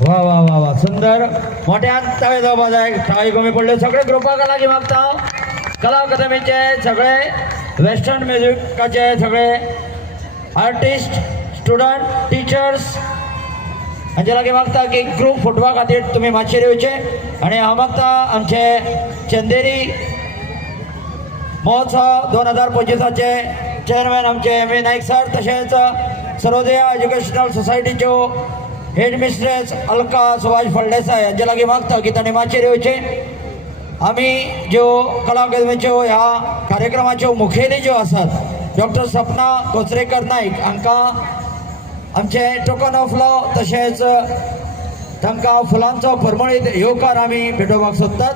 वा वा वा वा सुंदर मोठ्यान टाळे जाऊ बाजाय टाळे कमी पडले सगळे ग्रुपाक लागी मागता कला अकादमीचे सगळे वेस्टर्न म्युझिकाचे सगळे आर्टिस्ट स्टुडंट टीचर्स हांचे लागीं मागता की ग्रुप फोटवा खातीर तुमी मातशें येवचे आनी हांव मागता आमचे चंदेरी महोत्सव 2025चे चेअरमॅन आमचे एम ए नाईक सर तशेंच सर्वोदय एज्युकेशनल सोसायटीच्यो हेड मिस्ट्रेस अलका सुभाष फळदेसाय हांचे लागीं मागता की ताणें मातशें येवचे आमी ज्यो कला अकादमीच्यो ह्या कार्यक्रमाच्यो मुखेली ज्यो आसात डॉक्टर सपना कोचरेकर नाईक हांकां आमचे टोकन ऑफ लव तशेंच तांकां फुलांचो परमळीत येवकार आमी भेटोवपाक सोदतात।